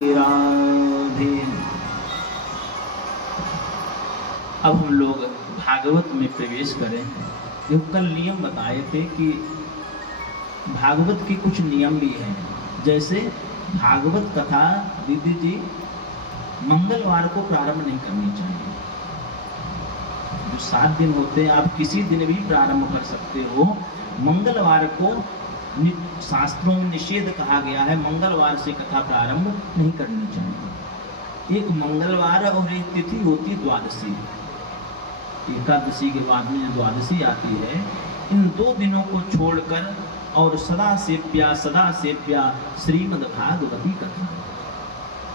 राधे। अब हम लोग भागवत में प्रवेश करें। जो कल नियम बताए थे कि भागवत के कुछ नियम भी हैं, जैसे भागवत कथा दीदी जी मंगलवार को प्रारंभ नहीं करनी चाहिए। जो 7 दिन होते हैं आप किसी दिन भी प्रारंभ कर सकते हो। मंगलवार को शास्त्रों में निषेध कहा गया है, मंगलवार से कथा प्रारंभ नहीं करनी चाहिए। एक मंगलवार और एक तिथि होती है द्वादशी, एकादशी के बाद में जो द्वादशी आती है, इन 2 दिनों को छोड़कर और सदा सेव्या श्रीमद् भागवती कथा,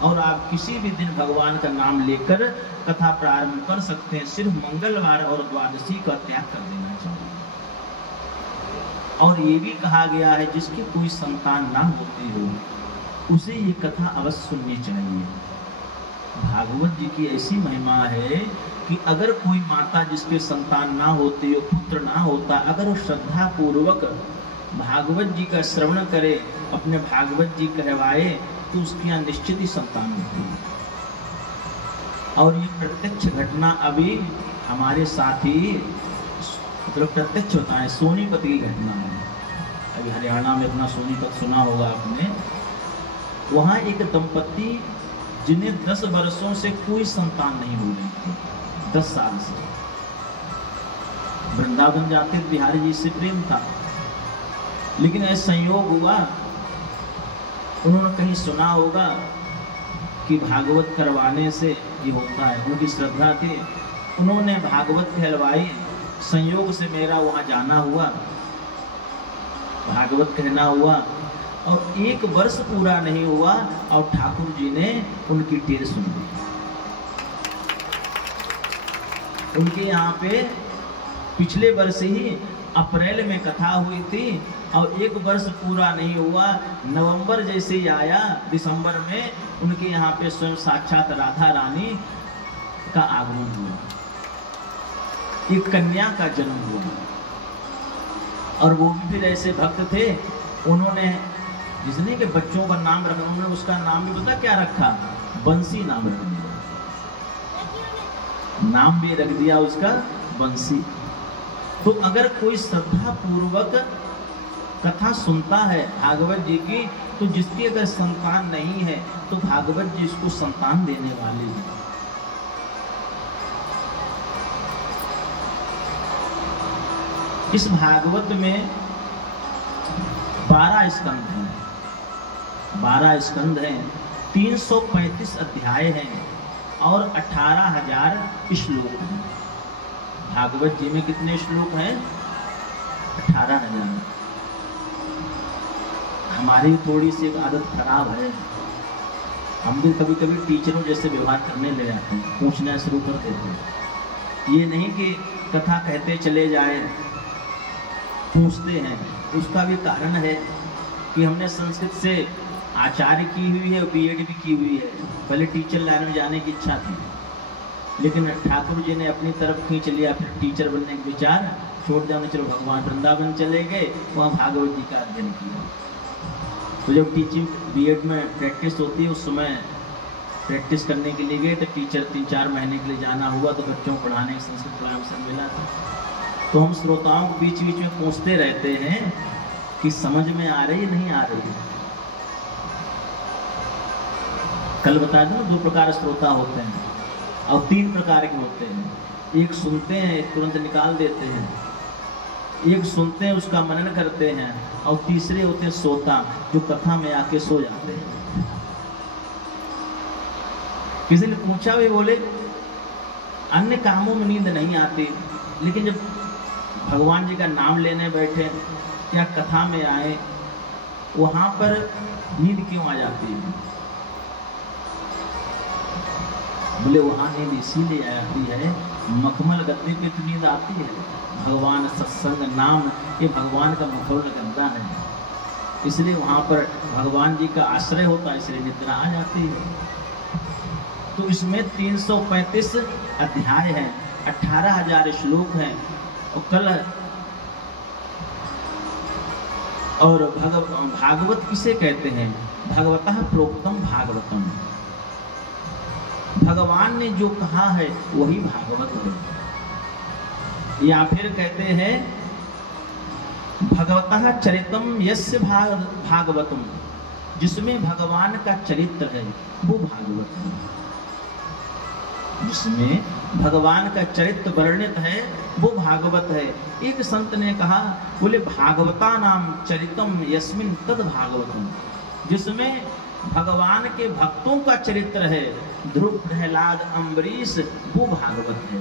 और आप किसी भी दिन भगवान का नाम लेकर कथा प्रारंभ कर सकते हैं। सिर्फ मंगलवार और द्वादशी का त्याग कर देना चाहिए। और ये भी कहा गया है जिसकी कोई संतान ना होती हो उसे ये कथा अवश्य सुननी चाहिए। भागवत जी की ऐसी महिमा है कि अगर कोई माता जिसके संतान ना होती हो, पुत्र ना होता, अगर वो श्रद्धा पूर्वक भागवत जी का श्रवण करे, अपने भागवत जी कहवाए, तो उसके यहाँ निश्चित ही संतान होती है। और ये प्रत्यक्ष घटना अभी हमारे साथ ही मतलब प्रत्यक्ष होता है। सोनीपत की घटना है, अभी हरियाणा में अपना सोनीपत सुना होगा आपने। वहाँ एक दंपत्ति जिन्हें 10 वर्षों से कोई संतान नहीं हो रही थी, 10 साल से वृंदावन जाते बिहारी जी से प्रेम था, लेकिन ऐसा संयोग हुआ, उन्होंने कहीं सुना होगा कि भागवत करवाने से ये होता है, उनकी श्रद्धा थी, उन्होंने भागवत कहलवाई। संयोग से मेरा वहाँ जाना हुआ, भागवत कहना हुआ, और 1 वर्ष पूरा नहीं हुआ और ठाकुर जी ने उनकी टेर सुन ली। उनके यहाँ पे पिछले वर्ष ही अप्रैल में कथा हुई थी और 1 वर्ष पूरा नहीं हुआ, नवंबर जैसे ही आया, दिसंबर में उनके यहाँ पे स्वयं साक्षात राधा रानी का आगमन हुआ, एक कन्या का जन्म हुआ। और वो भी फिर ऐसे भक्त थे, उन्होंने जिसने के बच्चों का नाम रखा, उन्होंने उसका नाम भी पता क्या रखा? बंसी नाम रख दिया, नाम भी रख दिया उसका बंसी। तो अगर कोई श्रद्धा पूर्वक कथा सुनता है भागवत जी की, तो जिसकी अगर संतान नहीं है तो भागवत जी इसको संतान देने वाले हैं। इस भागवत में 12 स्कंद हैं, 12 स्कंद हैं, 335 अध्याय हैं और 18,000 श्लोक हैं। भागवत जी में कितने श्लोक हैं? 18,000। हमारी थोड़ी सी एक आदत खराब है, हम भी कभी कभी टीचरों जैसे व्यवहार करने ले जाते हैं, पूछना शुरू कर देते हैं। ये नहीं कि कथा कहते चले जाए, पूछते हैं। उसका भी कारण है कि हमने संस्कृत से आचार्य की हुई है, बीएड भी की हुई है, पहले टीचर लाइन में जाने की इच्छा थी, लेकिन ठाकुर जी ने अपनी तरफ खींच लिया, फिर टीचर बनने का विचार छोड़ दिया। चलो भगवान वृंदावन चले गए, वहाँ भागवत जी का अध्ययन किया। तो जब टीचिंग बीएड में प्रैक्टिस होती है, उस समय प्रैक्टिस करने के लिए गए, तो टीचर 3-4 महीने के लिए जाना हुआ, तो बच्चों को पढ़ाने संस्कृत पढ़ाने से मिला था। तो हम श्रोताओं को बीच बीच में पूछते रहते हैं कि समझ में आ रही नहीं आ रही। कल बताया था ना, 2 प्रकार श्रोता होते हैं और 3 प्रकार के होते हैं। एक सुनते हैं, एक तुरंत निकाल देते हैं, एक सुनते हैं उसका मनन करते हैं, और तीसरे होते हैं सोता, जो कथा में आके सो जाते हैं। किसी ने पूछा भी, बोले अन्य कामों में नींद नहीं आती, लेकिन जब भगवान जी का नाम लेने बैठे या कथा में आए, वहां पर नींद क्यों आ जाती है? बोले वहां नींद इसीलिए आती है, मखमल गद्दे पे तो नींद आती है, भगवान सत्संग नाम ये भगवान का मुखौल गद्दा है, इसलिए वहां पर भगवान जी का आश्रय होता है, इसलिए निद्रा आ जाती है। तो इसमें 335 अध्याय हैं, 18,000 श्लोक हैं। और कल और भागवत किसे कहते हैं? भगवतः प्रोक्तम भागवतम, भगवान ने जो कहा है वही भागवत है। या फिर कहते हैं भगवतः चरितम यस्य भागवतम, जिसमें भगवान का चरित्र है वो भागवत है। जिसमें भगवान का चरित्र वर्णित है वो भागवत है। एक संत ने कहा, बोले भागवता नाम चरितम यस्मिन तद भागवतम, जिसमें भगवान के भक्तों का चरित्र है, ध्रुव प्रहलाद अम्बरीश, वो भागवत है।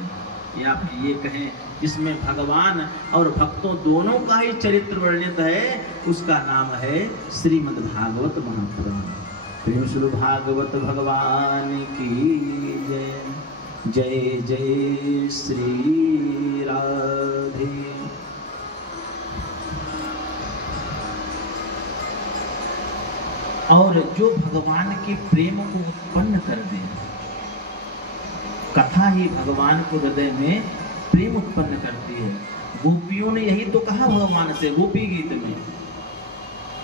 या फिर ये कहें जिसमें भगवान और भक्तों दोनों का ही चरित्र वर्णित है, उसका नाम है श्रीमद् भागवत महापुराण। प्रेम श्री भागवत भगवान की जय। जय जय श्री राधे। और जो भगवान के प्रेम को उत्पन्न कर दे, कथा ही भगवान को हृदय में प्रेम उत्पन्न करती है। गोपियों ने यही तो कहा भगवान से गोपी गीत में,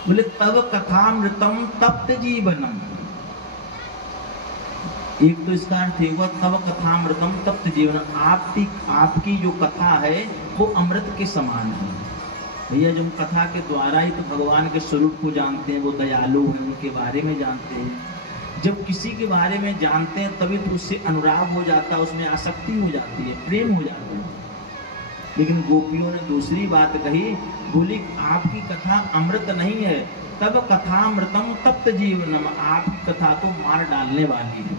बोले तब कथामृतम तप्त जीवनम। एक तो इसका अर्थ हुआ तब कथामृतम तप्त जीवन, आपकी जो कथा है वो अमृत के समान है। भैया जब कथा के द्वारा ही तो भगवान के स्वरूप को जानते हैं, वो दयालु हैं, उनके बारे में जानते हैं। जब किसी के बारे में जानते हैं तभी तो उससे अनुराग हो जाता है, उसमें आसक्ति हो जाती है, प्रेम हो जाता है। लेकिन गोपियों ने दूसरी बात कही, बोली आपकी कथा अमृत नहीं है, तब कथामृतम तप्त जीवनम, आपकी कथा तो मार डालने वाली है,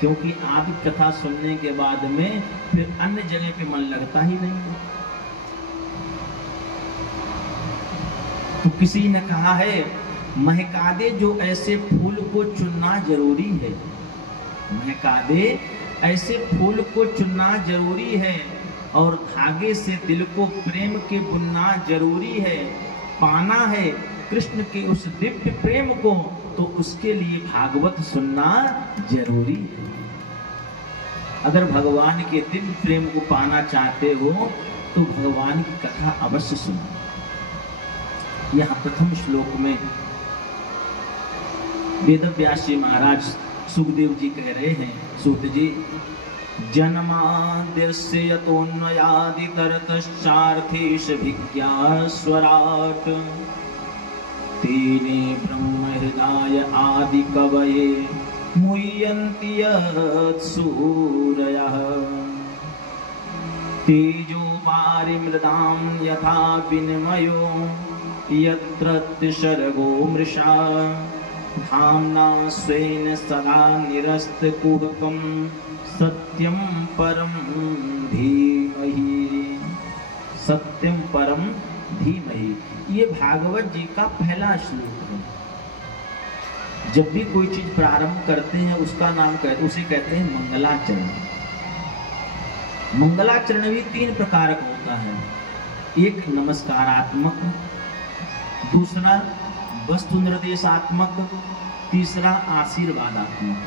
क्योंकि आपकी कथा सुनने के बाद में फिर अन्य जगह पे मन लगता ही नहीं है। तो किसी ने कहा है महकादे जो ऐसे फूल को चुनना जरूरी है, महकादे ऐसे फूल को चुनना जरूरी है, और धागे से दिल को प्रेम के बुनना जरूरी है। पाना है कृष्ण के उस दिव्य प्रेम को तो उसके लिए भागवत सुनना जरूरी है। अगर भगवान के दिव्य प्रेम को पाना चाहते हो तो भगवान की कथा अवश्य सुनो। यहाँ प्रथम श्लोक में वेदव्यास जी महाराज सुखदेव जी कह रहे हैं, सूत जी, जन्माद्यस्य यतोऽन्वयादितरतश्चार्थेषभिज्ञास्वराट् तेने ब्रह्महृदाय आदिकवये मुह्यन्ति यत्सूरयः तेजो वारिमृदां यथा विनिमयो यत्र त्रिसर्गो मृषा धाम्ना स्वेन सदा निरस्तकुहकं सत्यं परम धीमहि। सत्यम परम धीमहि, ये भागवत जी का पहला श्लोक है। जब भी कोई चीज प्रारंभ करते हैं उसका नाम उसे कहते हैं मंगलाचरण। मंगलाचरण भी 3 प्रकार का होता है, एक नमस्कारात्मक, दूसरा वस्तु निर्देशात्मक, तीसरा आशीर्वादात्मक।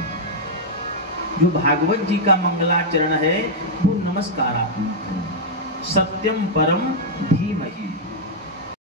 जो भागवत जी का मंगलाचरण है वो नमस्कारात्मक है। सत्यम परम धीमहि,